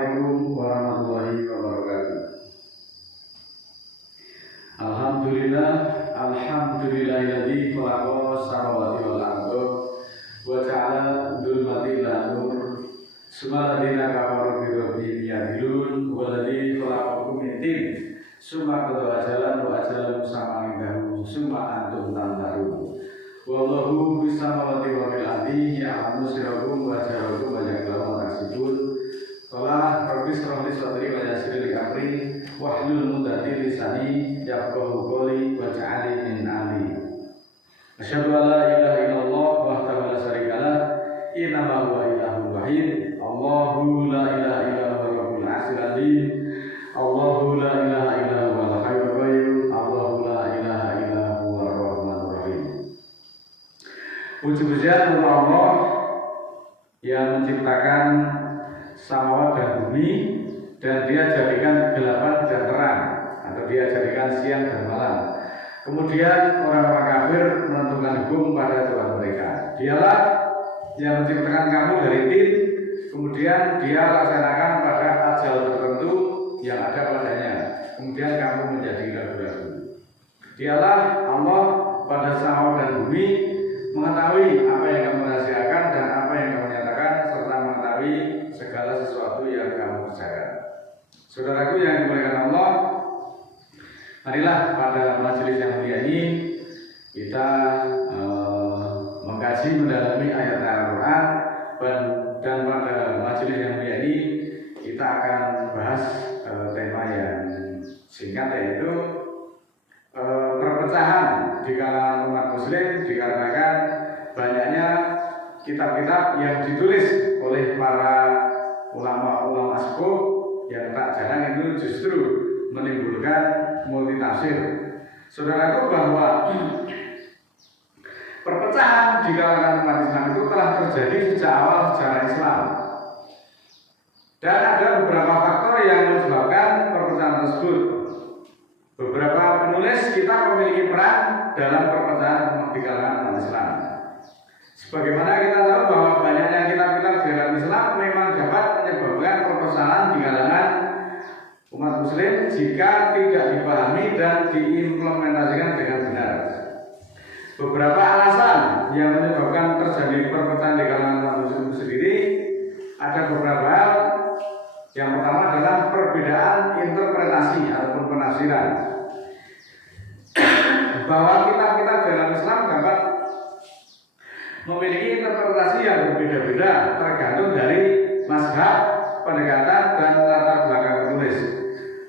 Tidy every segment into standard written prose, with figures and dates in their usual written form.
Assalamualaikum warahmatullahi wabarakatuh. Alhamdulillahilladzi khalaqa samawati wal arda wa ja'ala dzulumati ila nur summa alladziina kafaru bi rabbihim ya'dilun walladzi khalaqakum min tin summa qada ajalan wa ajalun musamman indahu summa antum tanzarun wallahu bis samawati wa bil ardi ya'lamu sirrakum wa jahrakum wa ya'lamu ma taksibun. Qala rabbi shrah li sadri wa yassir li amri wahlul 'uqdatam lisani yafqahu qawli waj'alni min amri. Asyhadu an la ilaha illallah wahdahu la syarika lah innama huwa ilahun wahid. Allahu la ilaha illa huwa rabbul 'arsyil 'azim. Allahu la ilaha illa huwal hayyul qayyum. Allahu la ilaha illa huwar rahmanur rahim. Puji-pujian untuk Allah yang menciptakan samawat dan bumi, dan dia jadikan kegelapan dan terang, atau dia jadikan siang dan malam. Kemudian orang-orang kafir menentukan hukum pada Tuhan mereka. Dialah yang menciptakan kamu dari tin, kemudian dia laksanakan pada ajal tertentu yang ada padanya, kemudian kamu menjadi ragu-ragu. Dialah Allah pada samawat dan bumi, mengetahui apa yang kamu rahasiakan dan apa yang kamu nyatakan, serta mengetahui segala sesuatu yang kamu kerjakan. Saudaraku yang dimuliakan Allah, marilah pada majelis yang mulia ini kita mengkaji mendalami ayat Al-Quran, dan pada majelis yang mulia ini kita akan bahas tema yang singkat, yaitu perpecahan di kalangan umat muslim dikarenakan banyaknya kitab-kitab yang ditulis oleh para ulama-ulama sepuh yang tak jarang itu justru menimbulkan multitafsir. Saudaraku, bahwa perpecahan di kalangan umat Islam itu telah terjadi sejak awal sejarah Islam, dan ada beberapa faktor yang menyebabkan perpecahan tersebut. Beberapa penulis kita memiliki peran dalam perpecahan di kalangan umat Islam. Sebagaimana kita tahu bahwa banyaknya kitab-kitab di dalam Islam memang dapat menyebabkan perpecahan di kalangan umat muslim jika tidak dipahami dan diimplementasikan dengan benar. Beberapa alasan yang menyebabkan terjadi perpecahan di kalangan umat muslim sendiri ada beberapa hal. Yang pertama adalah perbedaan interpretasi ataupun penafsiran. Bahwa kitab-kitab dalam Islam dapat memiliki interpretasi yang berbeda-beda tergantung dari mazhab, pendekatan, dan latar belakang penulis.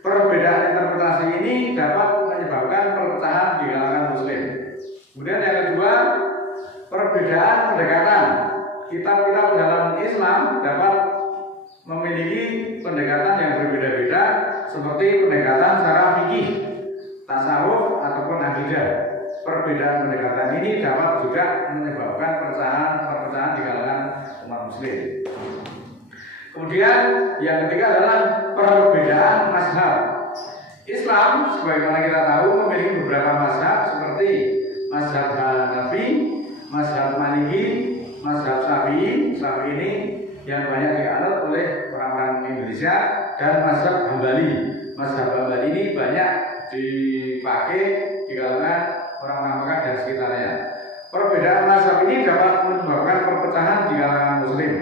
Perbedaan interpretasi ini dapat menyebabkan perpecahan di kalangan muslim. Kemudian yang kedua, perbedaan pendekatan. Kitab-kitab dalam Islam dapat memiliki pendekatan yang berbeda-beda, seperti pendekatan secara fikih, tasawuf, ataupun akidah. Perbedaan pendekatan ini dapat juga menyebabkan perpecahan di kalangan umat muslim. Kemudian yang ketiga adalah perbedaan mazhab. Islam sebagaimana kita tahu memiliki beberapa mazhab, seperti mazhab Hanafi, mazhab Maliki, mazhab Syafi'i ini yang banyak dianut oleh orang-orang Indonesia, dan mazhab Hambali. Mazhab Hambali ini banyak dipakai di kalangan orang-orang Mekah dan sekitarnya. Perbedaan mazhab ini dapat menyebabkan perpecahan di kalangan muslim.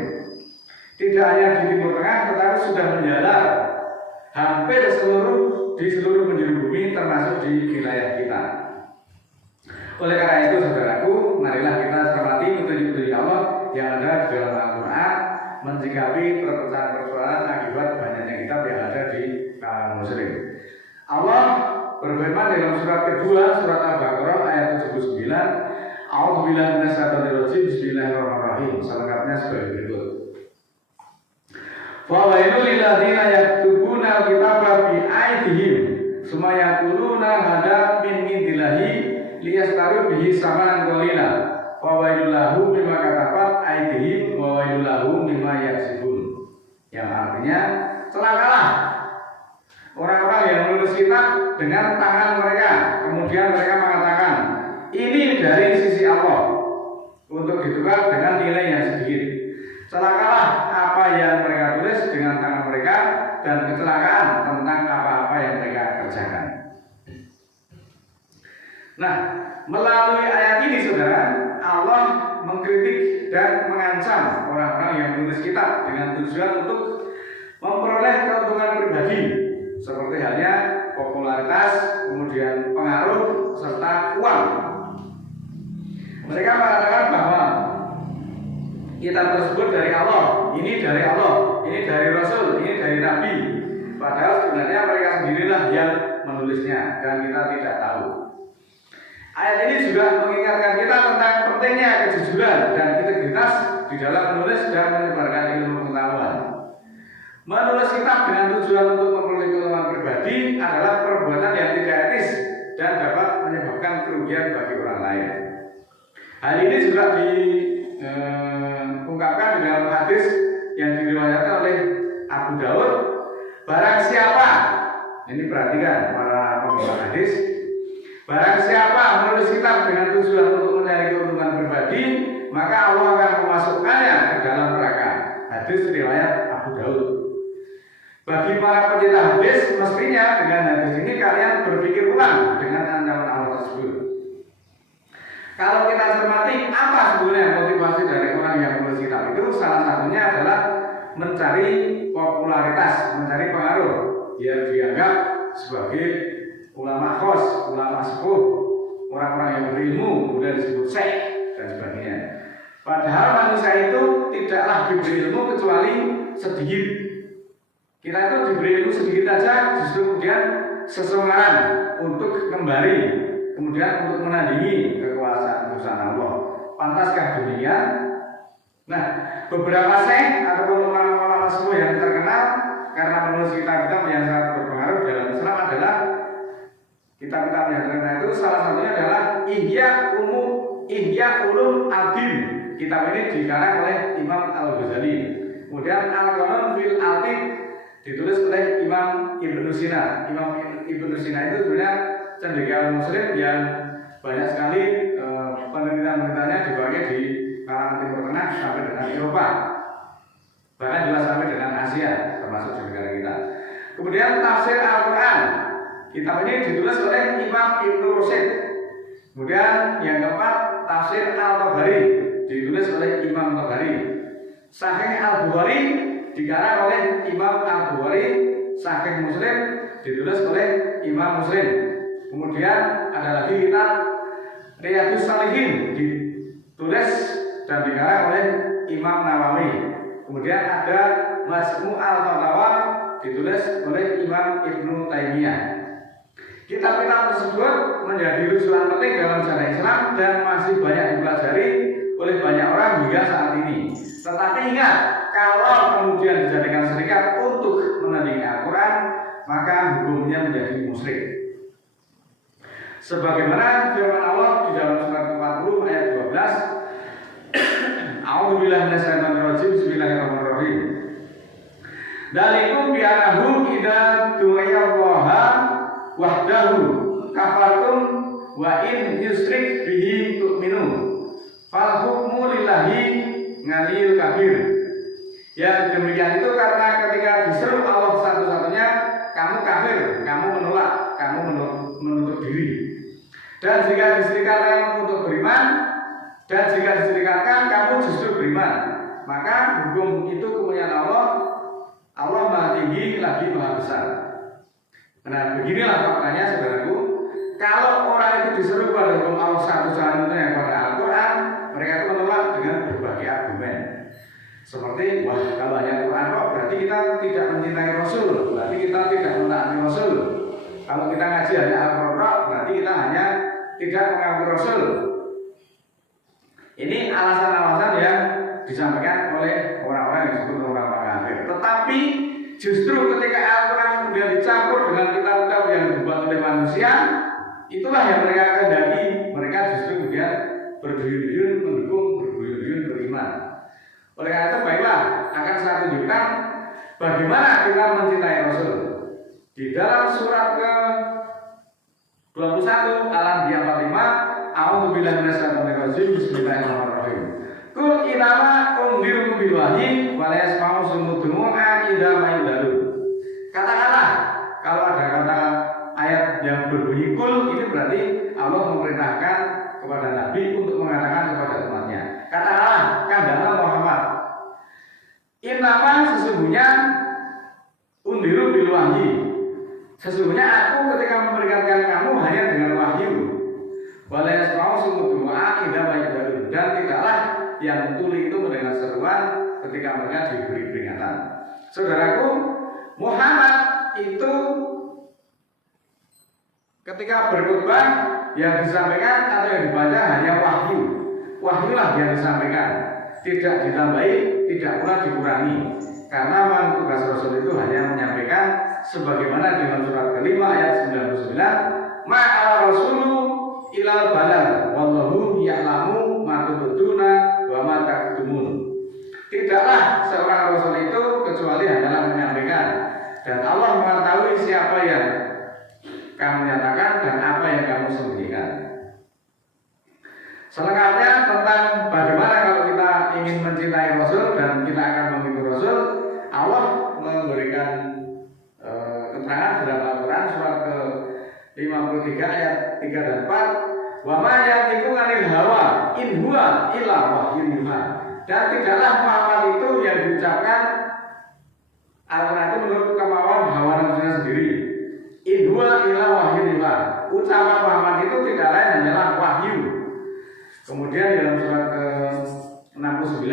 Tidak hanya di Timur Tengah, tetapi sudah menjalar hampir di seluruh penjuru bumi, termasuk di wilayah kita. Oleh karena itu, saudaraku, marilah kita cermati petunjuk-petunjuk Allah yang ada di dalam Al-Quran, menyikapi perpecahan-perpecahan akibat banyaknya kitab yang ada di kalangan muslim. Allah berfirman dalam surat kedua, surat Al-Baqarah ayat 79, A'udzubillahi minasyaitonir rajim, bismillahirrahmanirrahim. Selengkapnya sebagai berikut. Fawailul lil ladzina yaktubuna kitaba bi aydihim summa yaquluna hada min indillahi liyastaru bihi samanan qalila. Fawailul lahum mimma katabat aydihim wa wailul lahum mimma yaksibun. Yang artinya, celakalah orang-orang yang menulis kitab dengan tangan mereka, kemudian mereka mengatakan ini dari sisi Allah, untuk ditukar dengan nilai yang sedikit. Celakalah apa yang mereka tulis dengan tangan mereka, dan kecelakaan tentang apa-apa yang mereka kerjakan. Nah, melalui ayat ini saudara, Allah mengkritik dan mengancam orang-orang yang menulis kitab dengan tujuan untuk memperoleh keuntungan pribadi seperti halnya popularitas, kemudian pengaruh, serta uang. Mereka mengatakan bahwa kitab tersebut dari Allah, ini dari Allah, ini dari Rasul, ini dari Nabi. Padahal sebenarnya mereka sendirilah yang menulisnya dan kita tidak tahu. Ayat ini juga mengingatkan kita tentang pentingnya kejujuran dan integritas di dalam menulis dan menyebarkan ilmu pengetahuan. Menulis kitab dengan tujuan untuk memperoleh keuntungan pribadi adalah perbuatan yang tidak etis dan dapat menyebabkan kerugian bagi orang lain. Hal ini juga diungkapkan di dalam hadis yang diriwayatkan oleh Abu Daud. Barang siapa, ini perhatikan para pembaca hadis, barang siapa menulis kitab dengan tujuan untuk mencari keuntungan pribadi, maka Allah akan memasukkannya ke dalam neraka. Hadis riwayat Abu Daud. Bagi para pencinta hadis, mestinya dengan hadis ini kalian berpikir ulang dengan ancaman Allah tersebut. Kalau kita cermati apa sebenarnya motivasi dari orang yang menulis kitab itu, salah satunya adalah mencari popularitas, mencari pengaruh, biar dianggap sebagai ulama khos, ulama sepuh, orang-orang yang berilmu, kemudian disebut syekh dan sebagainya. Padahal manusia itu tidaklah diberi ilmu kecuali sedikit. Kita itu diberi ilmu sedikit saja, justru kemudian seseorang untuk kembali, kemudian untuk menandingi kekuasaan Allah. Pantaskah demikian? Nah, beberapa syekh ataupun ulama-ulama sepuh yang terkenal karena menulis kitab-kitab yang sangat berpengaruh dalam Islam adalah kitab-kitab yang terkenal itu salah satunya adalah Ihya Ulum Al-Din. Kitab ini dikarang oleh Imam Al-Ghazali. Kemudian Al-Qanun fil Al-Tib ditulis oleh Imam Ibnu Sina. Imam Ibnu Sina itu sebenarnya cendekiawan Muslim yang banyak sekali penelitian-penelitiannya dibagi di kalangan Timur Tengah sampai dengan Eropa, bahkan juga sampai dengan Asia, termasuk di negara kita. Kemudian tafsir Al-Quran, kitab ini ditulis oleh Imam Ibnu Rushd. Kemudian yang keempat, tafsir Al-Tabari ditulis oleh Imam Tabari. Sahih Al-Bukhari dikarang oleh Imam Al-Bukhari. Sahih Muslim ditulis oleh Imam Muslim. Kemudian ada lagi kitab Riyadhus Shalihin ditulis dan dikarang oleh Imam Nawawi. Kemudian ada Majmu' Al-Fatawa ditulis oleh Imam Ibnu Taimiyah. Kitab-kitab tersebut menjadi rujukan penting dalam sejarah Islam dan masih banyak dipelajari oleh banyak orang hingga saat ini. Tetapi ingat, kalau kemudian dijadikan serikat untuk menandingi Al-Quran, maka hukumnya menjadi musyrik. Sebagaimana firman Allah di dalam surat 40 ayat 12, A'udzubillahi minasyaitonirrajim, bismillahirrahmanirrahim. Dzalikum bi'annahu idza du'iyallaha wahdahu kafartum wa in yusrik bihi tu'minu fal hukmu lillahi ngalil kabir. Yang demikian itu karena ketika diseru Allah satu-satunya, kamu kafir, kamu menolak, kamu menutup diri. Dan jika diserikatkan untuk beriman, dan jika diserikatkan kamu justru beriman, maka hukum itu kemuliaan Allah. Allah Maha Tinggi lagi Maha Besar. Nah, beginilah faktanya saudaraku. Kalau orang itu diseru pada hukum Allah satu-satunya pada Al-Quran, mereka itu menolak dengan berbagai argumen. Seperti, wah kalau hanya Quran kok berarti kita tidak mencintai Rasul, berarti kita tidak menaati Rasul. Kalau kita ngaji hanya Al-Quran, berarti kita hanya tidak mengakui Rasul. Ini alasan-alasan yang disampaikan oleh orang-orang yang disebut orang-orang kafir. Tetapi justru ketika Al-Quran kemudian dicampur dengan kitab-kitab yang dibuat oleh manusia, itulah yang mereka kehendaki. Mereka justru kemudian berduyun-duyun mendukung, berduyun-duyun beriman. Oleh karena itu baiklah, akan saya tunjukkan bagaimana kita mencintai Rasul. Di dalam surat ke-21 Al-Anbiya 45, A'udzubillahi minasyaitonirrajim, bismillahirrahmanirrahim. Qul inama unzirukum bil wahyi wa la yasma'u summu du'a idza ma yudalun. yang berbunyi kul, ini berarti Allah memerintahkan kepada Nabi untuk mengatakan kepada umatnya, katakanlah, kandanglah Muhammad, innama sesungguhnya undiru bil wahyi, sesungguhnya aku ketika memperingatkan kamu hanya dengan wahyu, wala yasma'u summu du'a idza wajadun, dan tidaklah yang tuli itu mendengar seruan ketika mereka diberi peringatan. Saudaraku, Muhammad itu ketika berkhutbah yang disampaikan atau yang dibaca hanya wahyu. Wahyulah yang disampaikan, tidak ditambahi, tidak pula dikurangi. Karena memang tugas Rasul itu hanya menyampaikan sebagaimana dalam surat kelima ayat 99, ma'al rasulu ilal balal wallahu ya'lamu ma tubduna wa ma taktumun. Tidaklah seorang rasul itu kecuali hanyalah menyampaikan, dan Allah mengetahui siapa yang kamu nyatakan dan apa yang kamu sembunyikan. Selengkapnya tentang bagaimana kalau kita ingin mencintai Rasul dan kita akan mengikuti Rasul, Allah memberikan keterangan dalam Al-Quran surat ke-53 ayat 3 dan 4. Wa ma yantiqu 'anil hawa in huwa illa wahyun yuha. Dan tidaklah Muhammad itu yang diucapkan Al-Quran itu menurut kemauan hawa nafsunya sendiri. In huwa illa wahyun yuha. Ucapan Muhammad itu tidak lain hanyalah wahyu. Kemudian dalam surat ke-69,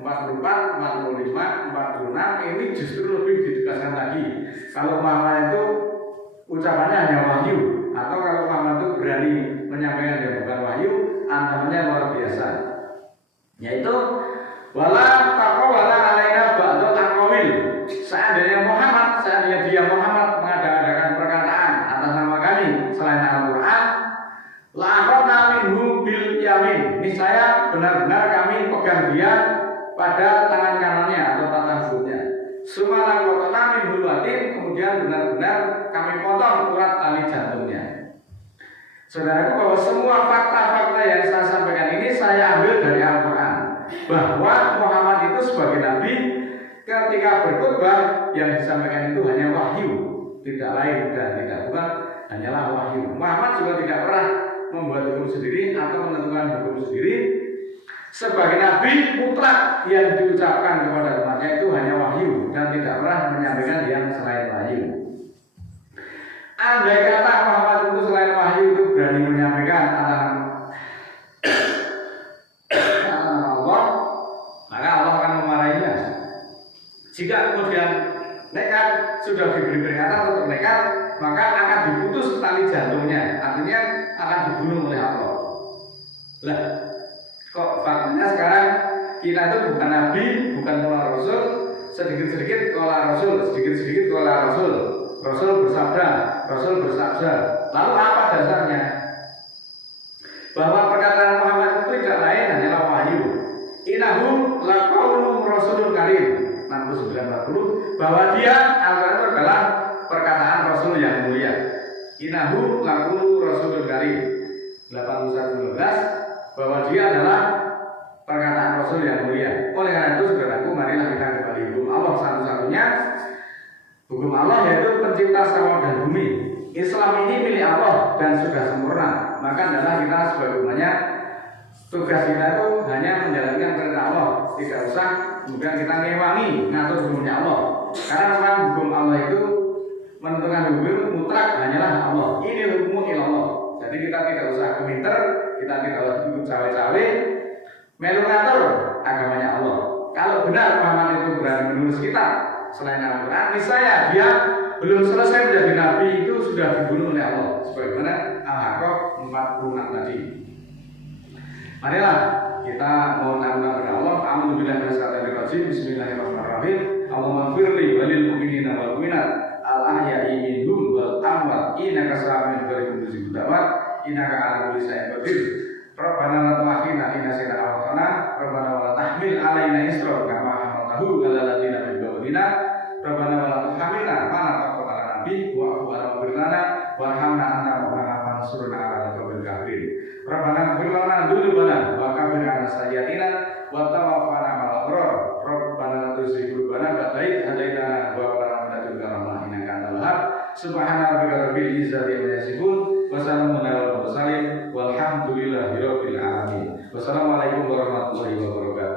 44, 45, 46 ini justru lebih ditegaskan lagi. Kalau Muhammad itu ucapannya hanya wahyu, atau kalau Muhammad itu berani menyampaikan yang bukan wahyu, ancamannya luar biasa. Yaitu wala taqawala alaina ba'dul aqwil. Seandainya dia Muhammad mengadakan perkataan atas nama kami selain Al-Qur'an, la akhadna minhu bil yamin. Niscaya benar-benar kami pegang dia pada tangan kanannya atau tangan kirinya. Sumala qatana min hulatin, kemudian benar-benar kami potong urat tali jantungnya. Saudaraku, bahwa semua fakta-fakta yang saya sampaikan ini saya ambil dari Al-Quran, bahwa Muhammad itu sebagai Nabi ketika berkhutbah yang disampaikan itu hanya wahyu, tidak lain dan tidak bukan, hanyalah wahyu. Muhammad juga tidak pernah membuat hukum sendiri atau menentukan hukum sendiri. Sebagai Nabi mutlak yang diucapkan kepada umatnya itu hanya wahyu dan tidak pernah menyampaikan yang selain wahyu. Andai kata Muhammad itu selain wahyu itu berani menyampaikan atas Allah, maka Allah akan memarahinya. Jika kemudian nekat, sudah diberi peringatan untuk nekat, maka akan diputus tali jantungnya, artinya akan dibunuh oleh Allah. Lah, kok faktanya sekarang kita itu bukan Nabi, bukan pola Rasul, sedikit-sedikit pola Rasul, sedikit-sedikit pola Rasul. Rasul bersabda. Lalu apa dasarnya? Bahwa perkataan Muhammad itu tidak lain hanyalah wahyu. Innahu laqaulun rasulun karim. 69-40, bahwa dia Al-Quran adalah perkataan Rasul yang mulia. Innahu laqaulun rasulun karim. 81-12, bahwa dia adalah perkataan Rasul yang mulia. Oleh karena itu, saudaraku, marilah kita kembali hukum Allah satu-satunya. Hukum Allah yaitu pencipta samawat dan bumi. Islam ini milik Allah dan sudah sempurna. Maka adalah kita sebagai umatnya, tugas kita itu hanya menjalankan perintah Allah. Tidak usah kemudian kita ngewangi ngatur hukumnya Allah. Karena memang hukum Allah itu menentukan hukum mutlak hanyalah Allah. Ini hukum Allah. Jadi kita tidak usah keminter, kita tidak usah ikut cawe-cawe, melu ngatur agamanya Allah. Kalau benar Muhammad itu berani menulis kitab selain Al-Quran, misalnya dia belum selesai menjadi Nabi itu sudah dibunuh oleh Allah, sebagaimana Al-Haqqah 46 tadi. Marilah kita mohon ampun kepada Allah. Alhamdulillah wassalamualaikum. Bismillahirrahmanirrahim. Allahumma firli walil mu'minina wal mu'minat al-ahya'i minhum wal amwat innaka sami'un qaribun mujibud da'wat innaka 'ala kulli syai'in qadir. Rabbana la tu'akhidna in nasina aw akhtana, Rabbana wa la tahmil 'alaina isran kama hamaltahu 'alal ladzina min qablina, Rabbana wa la tuhammilna ma la taqata lana bihi wa'fu 'anna waghfir lana warhamna anta rabbana fansurna 'alal qawmil kafirin. Rabbana ighfir lana dzunubana wa kaffir 'anna sayyi'atina wa tawaffana ma'al abrar. Rabbana la tuzigh qulubana ba'da idh hadaytana wa hab lana min ladunka rahmah innaka antal wahhab. Subhana rabbika rabbil izzati amma yasifun. Wassalamun alal mursalin walhamdulillahi rabbil alamin. Wassalamualaikum warahmatullahi wabarakatuh.